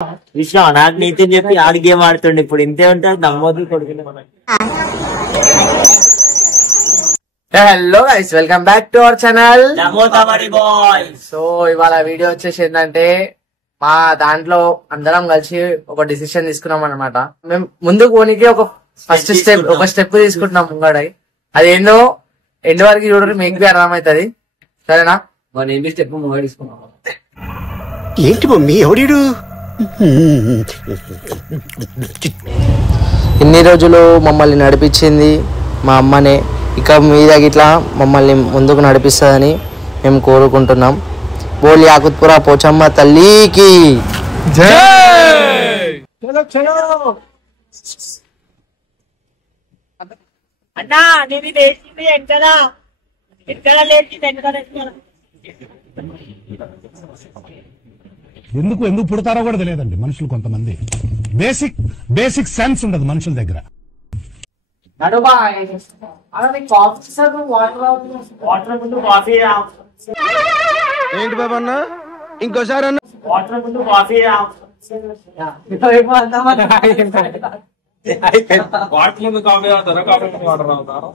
విషయం నాకు నీతి చెప్పి ఆడి గేమ్ ఆడుతుండే. ఇప్పుడు ఇంతే ఉంటుంది నమ్మోదు కొడుకునే. Hello guys, welcome back to our channel. So ఇవాళ వీడియో వచ్చేసి ఏంటంటే మా దాంట్లో అందరం కలిసి ఒక డిసిషన్ తీసుకున్నాం అనమాట. మేము ముందుకు పోనీకి ఒక ఫస్ట్ స్టెప్ తీసుకుంటున్నాం ముంగడై. అదేందో ఎండ్ వరకు చూడండి, మీకు అర్థమవుతుంది. సరేనా? మన ఏమి స్టెప్ ముంగడ తీసుకున్నాం. ఏంటి మమ్మీ ఎవడీడు? ఇన్ని రోజులు మమ్మల్ని నడిపించింది మా అమ్మనే. ఇక మీద ఇట్లా మమ్మల్ని ముందుకు నడిపిస్తుందని మేము కోరుకుంటున్నాం. బోలి ఆకుత్పుర పోచమ్మ తల్లికి జై. అన్నా నేను లేచింది ఎంతలా లేచింది ఎందుకు పుడతారో కూడా తెలియదండి మనుషులు. కొంతమంది బేసిక్ సెన్స్ ఉండదు మనుషుల దగ్గర. ఏంటి బాబా అన్న ఇంకోసారి అన్న వాటర్ ముందు కాఫీ తాగుతారా, కాఫీ ముందు వాటర్ తాగుతారా?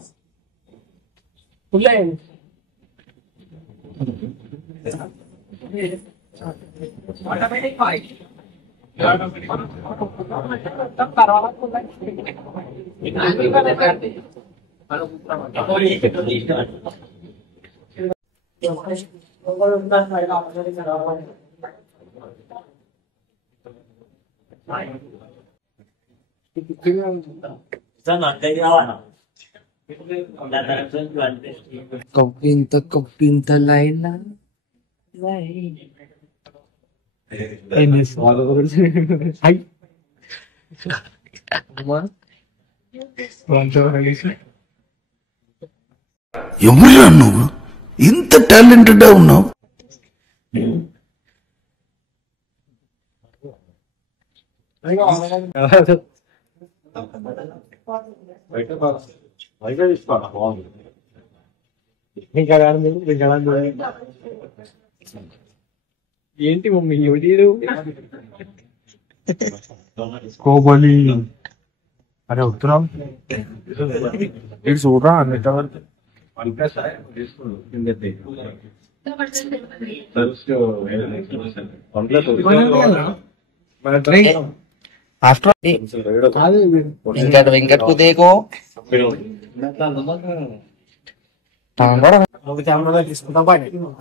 కొప్పింత లైలా ఎవరురా నువ్వు ఇంత టాలెంటెడ్ ఉన్నావు? ఏంటి మమ్మీ ఎవరు కోబలి? అరే వస్తున్నాం ఇటు చూడరా అన్నిటి వెంకట్ కు దేకో తీసుకుంటా.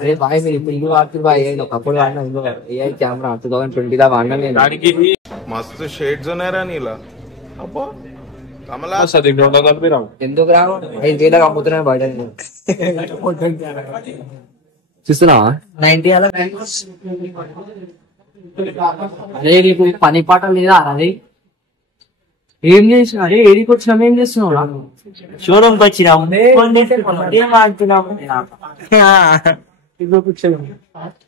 అరే బాయ్ మీరు ఇప్పుడు ఇల్లు వాడుతుంది బాయ్. ఒకప్పుడు వాడినా ఏఐ కెమెరా 2020 వాడినా నేను. మస్తు షేడ్స్ ఉన్నాయరా నీలా. అబ్బా కమలా ఎందుకు రావు 5,000 అమ్ముతున్నాయి బయట. చూస్తున్నావా 90 అలా. అరే నీకు పని పాట లేదా? అది ఏం చేసిన? అరే ఏడికి వచ్చినాం, ఏం చేస్తున్నావు? షోరూమ్కి వచ్చినాము,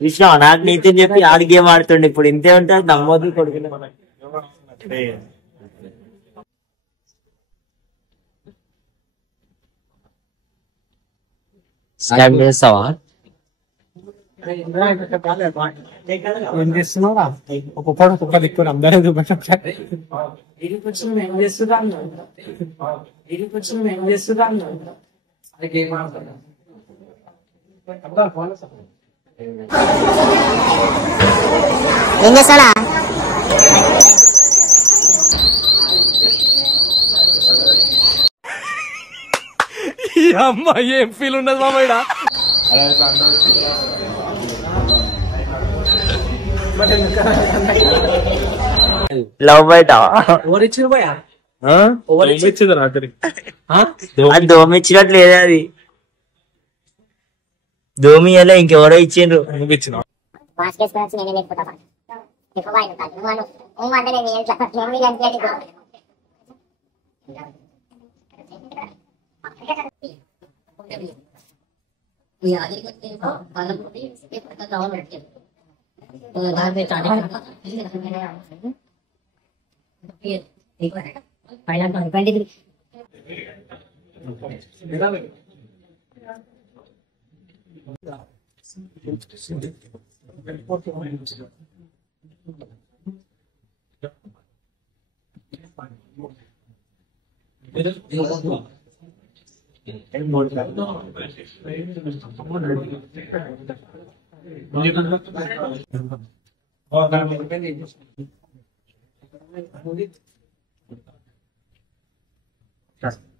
విషయం నాకు నీతి చెప్పి ఆడి గేమ్ ఆడుతుండే. ఇప్పుడు ఇంతే ఉంటుంది నమ్మోదు కొడుకునే. స్కామ్ చేస్తావా? ఏం చేస్తున్నావురా? ఒక్కొక్క దిక్కు అందరూ ఏం చేస్తున్నా ఏం చేస్తాడా? ఈ అమ్మాయి ఏం ఫీల్ ఉండదు మామయ్య. లవ్ బయట ఇచ్చింది రాత్రి అది దోమి ఇచ్చినట్టు లేదా? అది దోమి అలా ఇంకెవరో ఇచ్చిండ్రు. ఇచ్చిన Gracias.